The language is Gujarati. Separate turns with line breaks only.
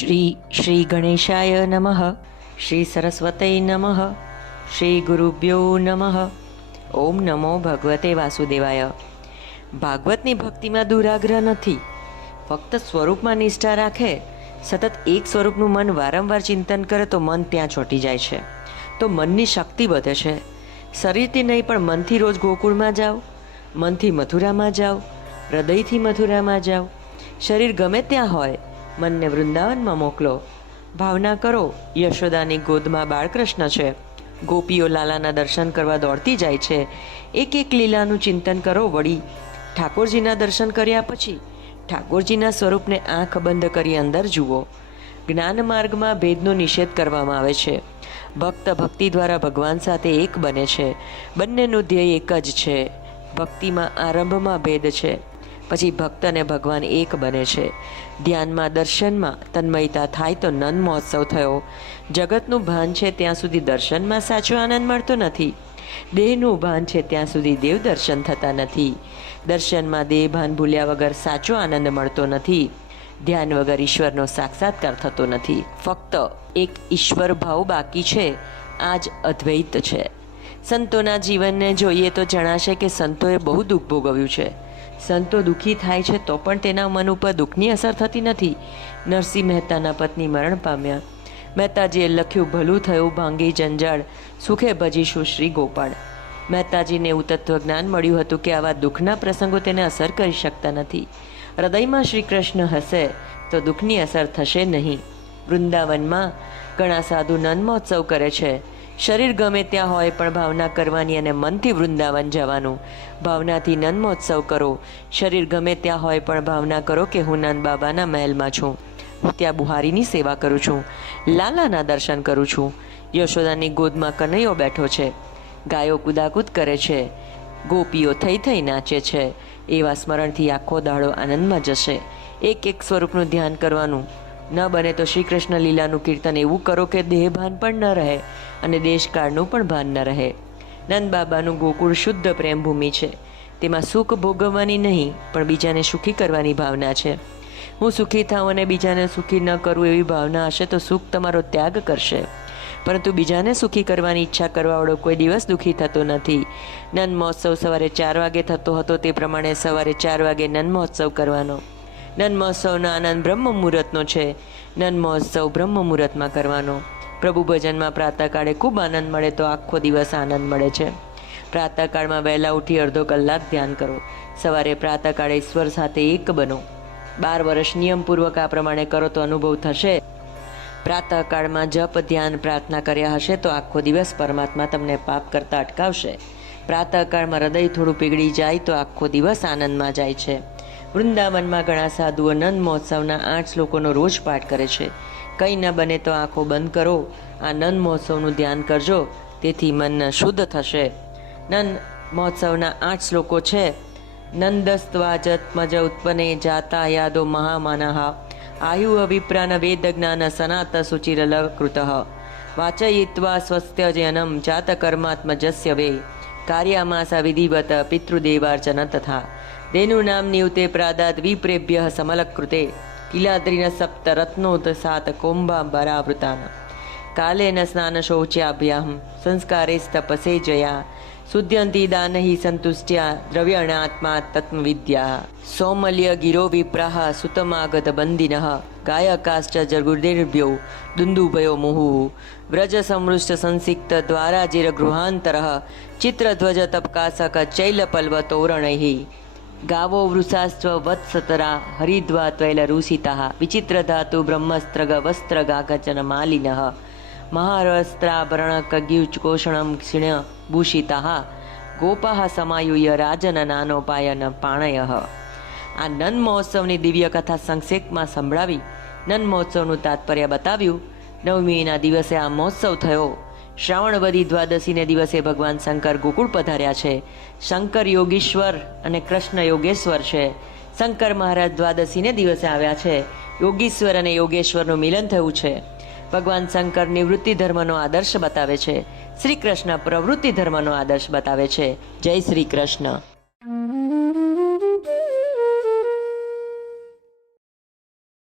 શ્રી શ્રી ગણેશાય નમઃ શ્રી સરસ્વતય નમઃ શ્રી ગુરુભ્યો નમઃ ઓમ નમો ભગવતે વાસુદેવાય ભાગવતની ભક્તિમાં દુરાગ્રહ નથી, ફક્ત સ્વરૂપમાં નિષ્ઠા રાખે, સતત એક સ્વરૂપનું મન વારંવાર ચિંતન કરે તો મન ત્યાં ચોંટી જાય છે, તો મનની શક્તિ વધે છે, શરીરથી નહીં પણ મનથી રોજ ગોકુળમાં જાઓ, મનથી મથુરામાં જાઓ, હૃદયથી મથુરામાં જાઓ, શરીર ગમે ત્યાં હોય મનને વૃંદાવનમાં મોકલો. ભાવના કરો, યશોદાની ગોદમાં બાળકૃષ્ણ છે. ગોપીઓ લાલાના દર્શન કરવા દોડતી જાય છે. એક એક લીલાનું ચિંતન કરો વળી. ઠાકોરજીના દર્શન કર્યા પછી, ઠાકોરજીના સ્વરૂપને આંખ બંધ કરી અંદર જુઓ. જ્ઞાન માર્ગમાં ભેદનો નિષેધ કરવામાં આવે છે. ભક્ત ભક્તિ દ્વારા ભગવાન સાથે એક બને છે. બંનેનું ધ્યેય એક જ છે. ભક્તિમાં આરંભમાં ભેદ છે. પછી ભક્ત અને ભગવાન એક બને છે. ધ્યાનમાં, દર્શનમાં તન્મયતા થાય તો નન મહોત્સવ થયો. જગતનું ભાન છે ત્યાં સુધી દર્શનમાં સાચો આનંદ મળતો નથી. દેહનું ભાન છે ત્યાં સુધી દેવ દર્શન થતા નથી. દર્શનમાં દેહ ભાન ભૂલ્યા વગર સાચો આનંદ મળતો નથી. ધ્યાન વગર ઈશ્વરનો સાક્ષાત્કાર થતો નથી. ફક્ત એક ઈશ્વર ભાવ બાકી છે આ જ અદ્વૈત છે. સંતોના જીવનને જોઈએ તો જણાશે કે સંતોએ બહુ દુઃખ ભોગવ્યું છે. સંતો દુઃખી થાય છે તો પણ તેના મન ઉપર દુઃખની અસર થતી નથી. નરસિંહ મહેતાના પત્ની મરણ પામ્યા. મહેતાજીએ લખ્યું, ભલું થયું ભાંગી જંજાળ, સુખે ભજીશું શ્રી ગોપાળ. મહેતાજીને એવું તત્વજ્ઞાન મળ્યું હતું કે આવા દુઃખના પ્રસંગો તેને અસર કરી શકતા નથી. હૃદયમાં શ્રી કૃષ્ણ હશે તો દુઃખની અસર થશે નહીં. વૃંદાવનમાં ઘણા સાધુ નન મહોત્સવ કરે છે. શરીર ગમે ત્યાં હોય પણ ભાવના કરવાની અને મનથી વૃંદાવન જવાનું. ભાવનાથી નન મહોત્સવ કરો. શરીર ગમે ત્યાં હોય પણ ભાવના કરો કે હું નંદ બાબાના મહેલમાં છું. હું ત્યાં બુહારીની સેવા કરું છું. લાલાના દર્શન કરું છું. યશોદાની ગોદમાં કનૈયો બેઠો છે. ગાયો કુદાકૂદ કરે છે. ગોપીઓ થઈ થઈ નાચે છે. એવા સ્મરણથી આખો દાડો આનંદમાં જશે. એક એક સ્વરૂપનું ધ્યાન કરવાનું. ન બને તો શ્રી કૃષ્ણ લીલાનું કીર્તન એવું કરો કે દેહભાન પણ ન રહે અને દેશકાળનું પણ ભાન ન રહે. નંદ બાબાનું ગોકુળ શુદ્ધ પ્રેમ ભૂમિ છે. તેમાં સુખ ભોગવવાની નહીં, પણ બીજાને સુખી કરવાની ભાવના છે. હું સુખી થાઉં અને બીજાને સુખી ન કરું એવી ભાવના હશે તો સુખ તમારો ત્યાગ કરશે. પરંતુ બીજાને સુખી કરવાની ઈચ્છા કરવાવાળો કોઈ દિવસ દુઃખી થતો નથી. નન મહોત્સવ સવારે ચાર વાગે થતો હતો તે પ્રમાણે સવારે ચાર વાગે નન મહોત્સવ કરવાનો. નન મહોત્સવનો આનંદ બ્રહ્મ મુહૂર્તનો છે. નન મહોત્સવ બ્રહ્મ મુહૂર્તમાં કરવાનો. પ્રભુ ભજનમાં પ્રાતઃકાળે ખૂબ આનંદ મળે તો આખો દિવસ આનંદ મળે છે. પ્રાતઃકાળમાં વહેલા ઉઠી અડધો કલાક ધ્યાન કરો. સવારે પ્રાતઃકાળે ઈશ્વર સાથે એક બનો. બાર વર્ષ નિયમપૂર્વક આ પ્રમાણે કરો તો અનુભવ થશે. પ્રાતઃકાળમાં જપ, ધ્યાન, પ્રાર્થના કર્યા હશે તો આખો દિવસ પરમાત્મા તમને પાપ કરતા અટકાવશે. પ્રાતઃકાળમાં હૃદય થોડું પીગળી જાય તો આખો દિવસ આનંદમાં જાય છે. વૃંદાવનમાં ઘણા સાધુઓ નંદ મહોત્સવના આઠ શ્લોકોનો રોજ પાઠ કરે છે. કંઈ ન બને તો આંખો બંધ કરો. આ નંદ મહોત્સવનું ધ્યાન કરજો. તેથી મન શુદ્ધ થશે. નંદ મહોત્સવના આઠ શ્લોકો છે. નંદસ્ત્વાજત્મજ ઉત્પન્ને જાતા યાદો મહામાનહા. આયુ અભિપ્રાન વેદ જ્ઞાન સનાત સુચિરલ કૃત વાચયિત્વા સ્વસ્ત્યજનમ જાતકર્માત્મજસ્ય વે. કાર્યામાસા વિધિવત પિતૃદેવાર્ચન તથા. તેનું નામ નિયુતે પ્રાદાત વિપ્રેભ્ય સમલકૃતે કિલાદ્રિન સપ્ત રત્નોત સાત કુંભાંબરાવૃતાન કાલેન સ્નાન શૌચ્યાભ્યાહમ સંસ્કારે તપસે જયા શુદ્ધ્યંતિ દાનહિ સંતુષ્ટ્યા દ્રવ્યણાત્મા તત્મવિદ્યા સૌમલ્ય ગિરો વિપ્રાહ સુતમાગત બંદિન ગાયકાશ્ચ જગુર્દેભ્યો દુંદુભયો મુહુ વ્રજ સમૃષ્ટ સંસિક્ત દ્વારાજીર ગૃહાંતર ચિત્રધ્વજ તપકાસક ચૈલપલ્વ તોરણૈः ગાવો વૃષાસ્વ વત્સતરા હરિદ્વા ત્વૈલ રૂષિતા વિચિત્રધાતુ બ્રહ્મસ્ત્રગ વસ્ત્રગાગચન માલિનઃ મહારસ્ત્રાભરણ કગ્યુચકોષણમ ક્ષીણ ભૂષિતા ગોપાહ સમાયુય રાજન નાનોપાયન પાણય આ નન મહોત્સવની દિવ્ય કથા સંક્ષેપમાં સંભળાવી નન મહોત્સવનું તાત્પર્ય બતાવ્યું નવમીના દિવસે આ મહોત્સવ થયો શ્રાવણવદી દ્વાદશીને દિવસે ભગવાન શંકર ગોકુળ પધાર્યા છે. શંકર યોગીશ્વર અને કૃષ્ણ યોગેશ્વર છે. શંકર મહારાજ દ્વાદશીને દિવસે આવ્યા છે. યોગીશ્વર અને યોગેશ્વરનું મિલન થયું છે. ભગવાન શંકર નિવૃત્તિ ધર્મનો આદર્શ બતાવે છે. શ્રી કૃષ્ણ પ્રવૃત્તિ ધર્મનો આદર્શ બતાવે છે. જય શ્રી કૃષ્ણ.